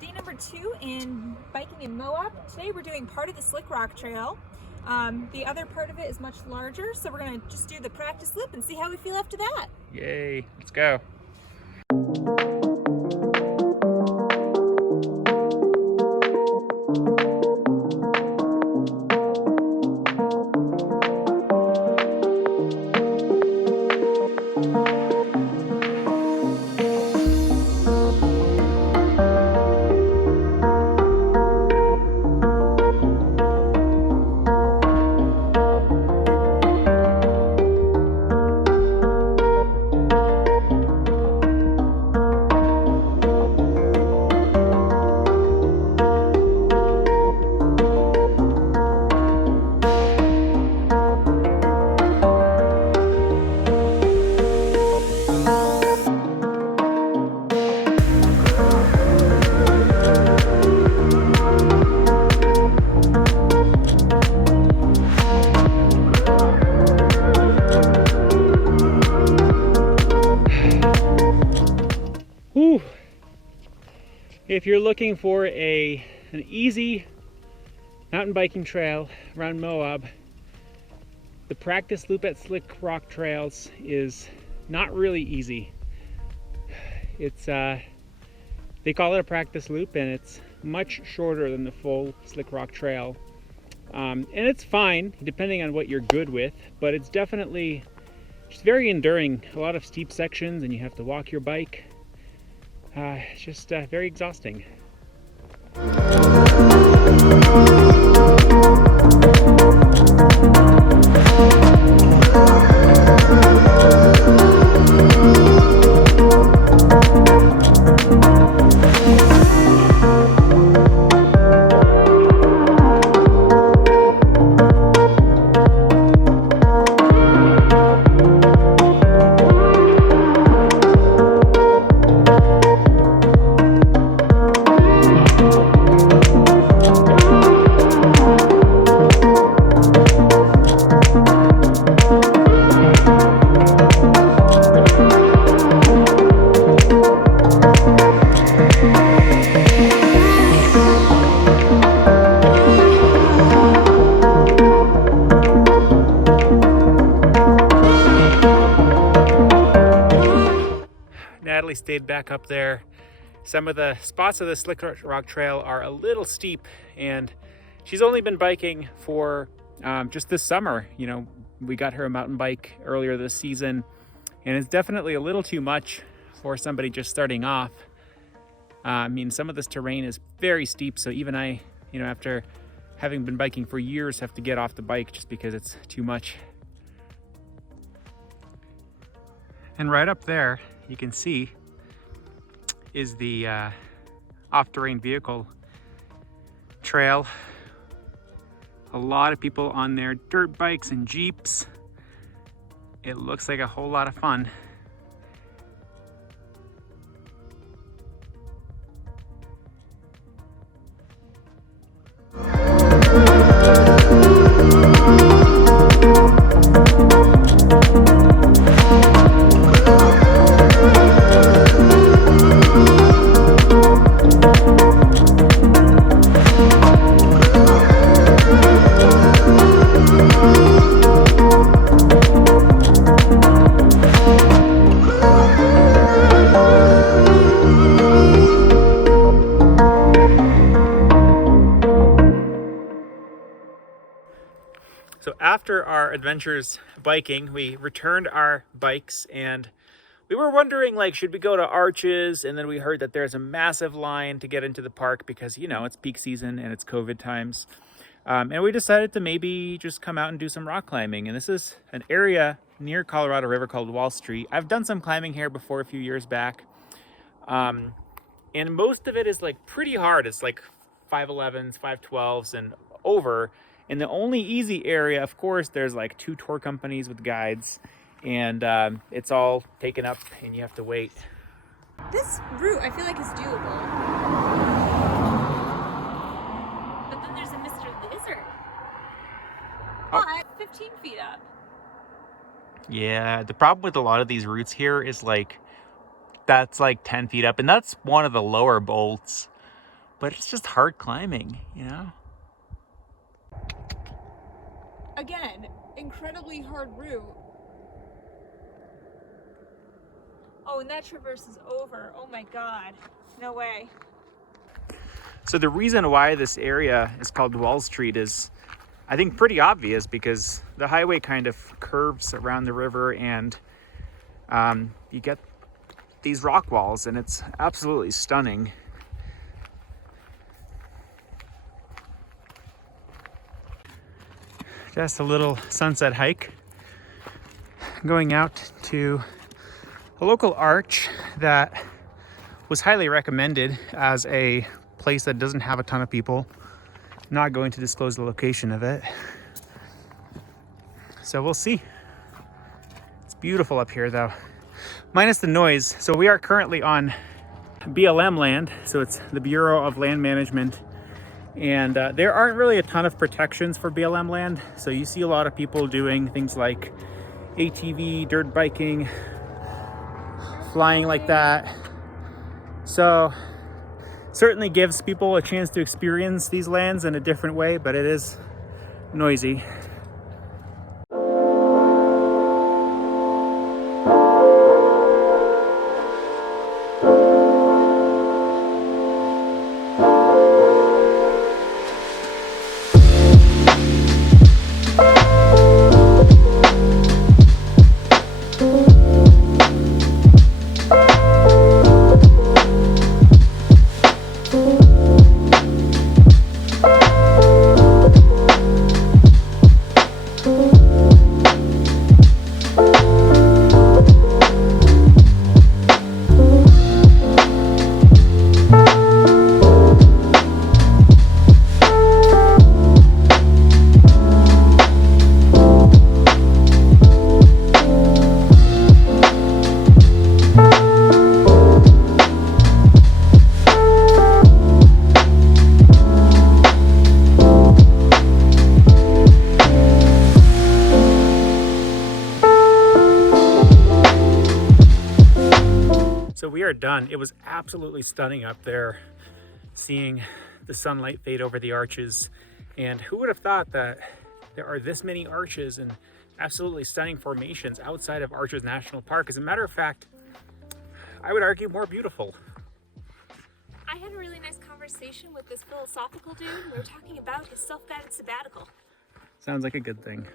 Day number 2 in biking in Moab. Today we're doing part of the Slick Rock Trail. The other part of it is much larger, so we're going to just do the practice loop and see how we feel after that. Yay, let's go. Whew. If you're looking for an easy mountain biking trail around Moab, the practice loop at Slick Rock Trails is not really easy. It's they call it a practice loop, and it's much shorter than the full Slick Rock Trail. And it's fine depending on what you're good with, but it's definitely just very enduring. A lot of steep sections, and you have to walk your bike. It's just very exhausting. Natalie stayed back up there. Some of the spots of the Slick Rock Trail are a little steep, and she's only been biking for just this summer. You know, we got her a mountain bike earlier this season, and it's definitely a little too much for somebody just starting off. I mean, some of this terrain is very steep, so even I, after having been biking for years, have to get off the bike just because it's too much. And right up there, you can see, is the off-terrain vehicle trail. A lot of people on their dirt bikes and Jeeps. It looks like a whole lot of fun. So after our adventures biking, we returned our bikes, and we were wondering, like, should we go to Arches? And then we heard that there's a massive line to get into the park because, it's peak season and it's COVID times. And we decided to maybe just come out and do some rock climbing. And this is an area near Colorado River called Wall Street. I've done some climbing here before a few years back. And most of it is like pretty hard. It's like 511s, 512s and over. In the only easy area, of course, there's like 2 tour companies with guides, and it's all taken up and you have to wait. This route I feel like is doable. But then there's a Mr. Lizard. Oh, 15 feet up. Yeah, the problem with a lot of these routes here is like that's like 10 feet up, and that's one of the lower bolts. but it's just hard climbing, you know? Again, incredibly hard route. Oh, and that traverse is over. Oh my God, no way. So the reason why this area is called Wall Street is, I think, pretty obvious, because the highway kind of curves around the river, and you get these rock walls, and it's absolutely stunning. Just a little sunset hike, going out to a local arch that was highly recommended as a place that doesn't have a ton of people. Not going to disclose the location of it, so we'll see. It's beautiful up here though, minus the noise. So we are currently on BLM land, so it's the Bureau of Land Management, and there aren't really a ton of protections for BLM land. So you see a lot of people doing things like ATV, dirt biking, flying like that. So certainly gives people a chance to experience these lands in a different way, but it is noisy. So we are done. It was absolutely stunning up there, seeing the sunlight fade over the arches. And who would have thought that there are this many arches and absolutely stunning formations outside of Arches National Park? As a matter of fact, I would argue more beautiful. I had a really nice conversation with this philosophical dude. We were talking about his self-guided sabbatical. Sounds like a good thing.